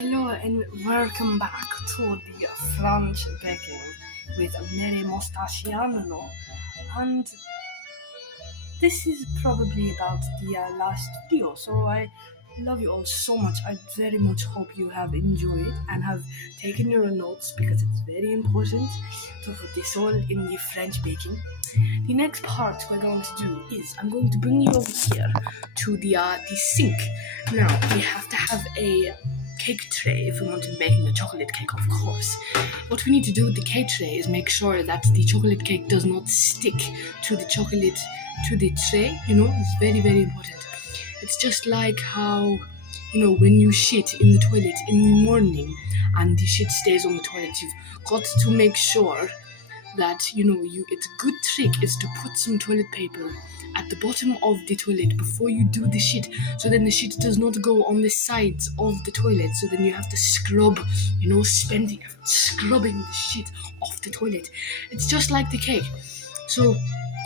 Hello and welcome back to the French baking with Meri Mostachiano, and this is probably about the last video. So I love you all so much. I very much hope you have enjoyed and have taken your notes because it's very important to put this all in the French baking. The next part we're going to do is I'm going to bring you over here to the sink. Now we have to have a cake tray if we want to be making a chocolate cake, of course. What we need to do with the cake tray is make sure that the chocolate cake does not stick to the chocolate to the tray. It's very, very important. It's just like how, when you shit in the toilet in the morning and the shit stays on the toilet, you've got to make sure that it's a good trick is to put some toilet paper at the bottom of the toilet before you do the shit, so then the shit does not go on the sides of the toilet, so then you have to scrub, spending effort scrubbing the shit off the toilet. It's just like the cake. So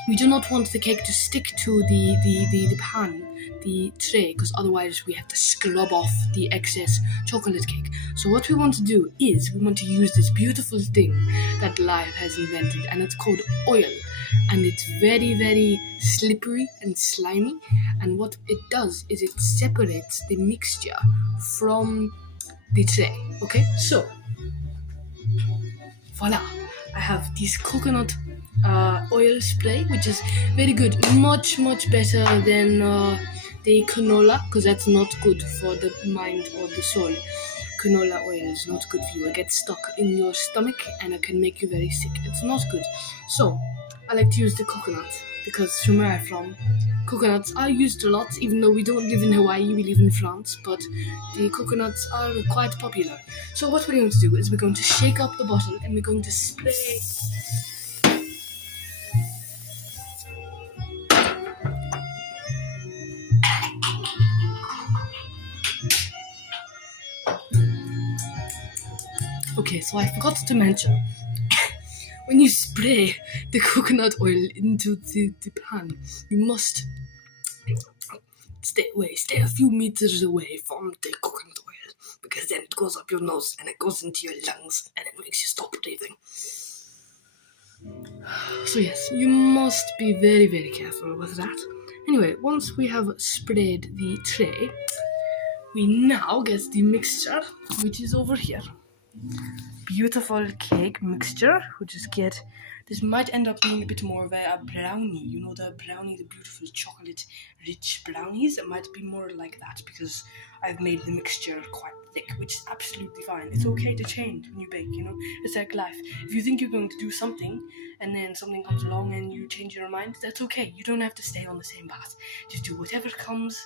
we do not want the cake to stick to the pan, the tray, because otherwise we have to scrub off the excess chocolate cake. So what we want to do is we want to use this beautiful thing that life has invented, and it's called oil, and it's very, very slippery and slimy, and what it does is it separates the mixture from the tray. Okay, so voila, I have this coconut oil spray, which is very good, much better than the canola, because that's not good for the mind or the soul. Canola oil is not good for you. It gets stuck in your stomach and it can make you very sick. It's not good. So I like to use the coconut because from where I'm from, coconuts are used a lot, even though we don't live in Hawaii, we live in France, but the coconuts are quite popular. So what we're going to do is we're going to shake up the bottle and we're going to spray. Okay, so I forgot to mention, when you spray the coconut oil into the pan, you must stay a few meters away from the coconut oil, because then it goes up your nose and it goes into your lungs and it makes you stop breathing. So yes, you must be very, very careful with that. Anyway, once we have sprayed the tray, we now get the mixture, which is over here. Beautiful cake mixture. We just get, this might end up being a bit more of a brownie, the beautiful chocolate rich brownies. It might be more like that because I've made the mixture quite thick, which is absolutely fine. It's okay to change when you bake, it's like life. If you think you're going to do something and then something comes along and you change your mind, that's okay. You don't have to stay on the same path. Just do whatever comes,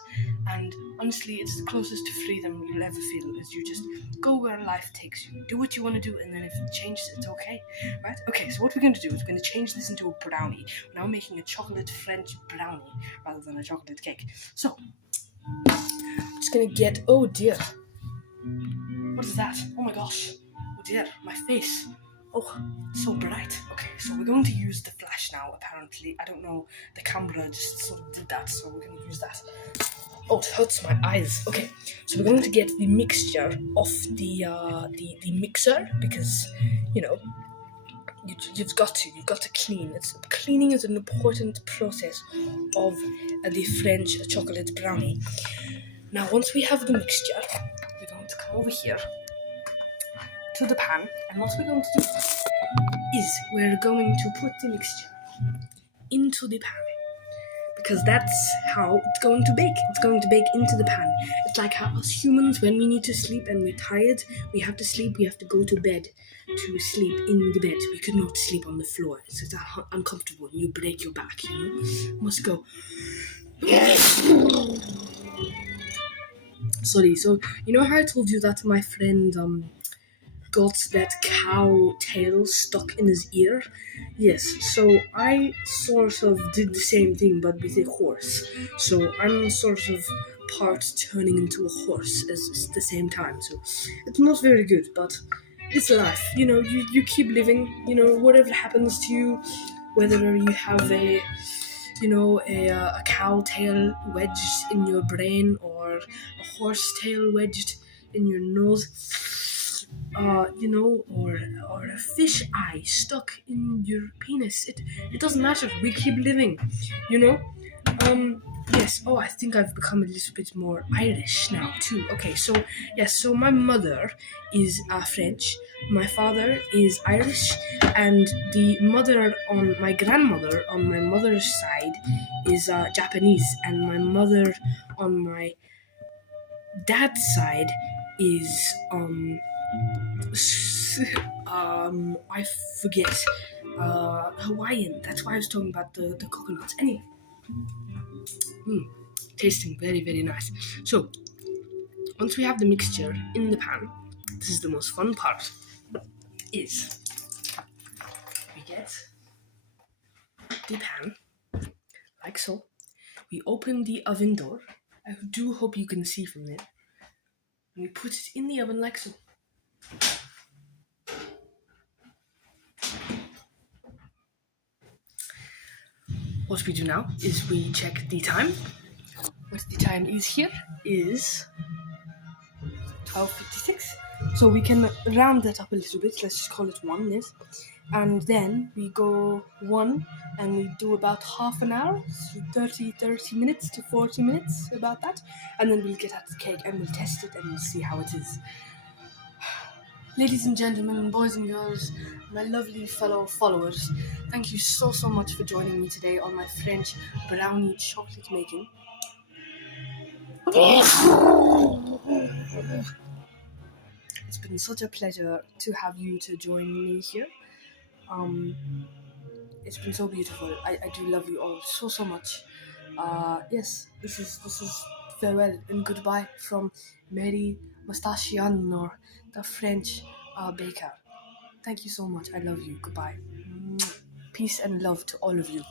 and honestly, it's the closest to freedom you'll ever feel, is you just go where life takes you. Do what you want to do, and then if it changes, it's okay, right? Okay, so what we're going to do is we're going to change this into a brownie. We're now making a chocolate French brownie rather than a chocolate cake. So, I'm just going to get, oh dear. What is that? Oh my gosh. Oh dear, my face. Oh, so bright. Okay, so we're going to use the flash now, apparently. I don't know, the camera just sort of did that, so we're going to use that. Oh, it hurts my eyes. Okay, so we're going to get the mixture off the mixer, because, you've got to clean. Cleaning is an important process of the French chocolate brownie. Now, once we have the mixture, we're going to come over here to the pan, and what we're going to do is we're going to put the mixture into the pan, because that's how it's going to bake. It's going to bake into the pan. It's like how us humans, when we need to sleep and we're tired, we have to sleep, we have to go to bed to sleep in the bed. We could not sleep on the floor. It's uncomfortable and you break your back, Must go. Sorry, so how I told you that my friend got that cow tail stuck in his ear? Yes, so I sort of did the same thing but with a horse. So I'm sort of part turning into a horse at the same time. So it's not very good, but it's life. You keep living, whatever happens to you, whether you have a cow tail wedged in your brain or a horse tail wedged in your nose, or a fish eye stuck in your penis. It doesn't matter. We keep living, you know. Yes. Oh, I think I've become a little bit more Irish now too. Okay, so yes, so my mother is French, my father is Irish, and the mother on my grandmother on my mother's side is Japanese, and my mother on my dad's side is I forget, Hawaiian. That's why I was talking about the coconuts. Anyway, tasting very very nice. So once we have the mixture in the pan, this is the most fun part. Is we get the pan like so. We open the oven door. I do hope you can see from there. And we put it in the oven like so. What we do now is we check the time. What the time is here is 12:56. So we can round that up a little bit. Let's just call it 1, yes. And then we go 1 and we do about half an hour, so 30 minutes to 40 minutes, about that. And then we'll get out the cake and we'll test it and we'll see how it is. Ladies and gentlemen, boys and girls, my lovely fellow followers, thank you so much for joining me today on my French brownie chocolate making. It's been such a pleasure to have you to join me here. It's been so beautiful. I do love you all so much. Yes, this is farewell and goodbye from Meri Mostachiano, the French baker. Thank you so much. I love you. Goodbye. Peace and love to all of you.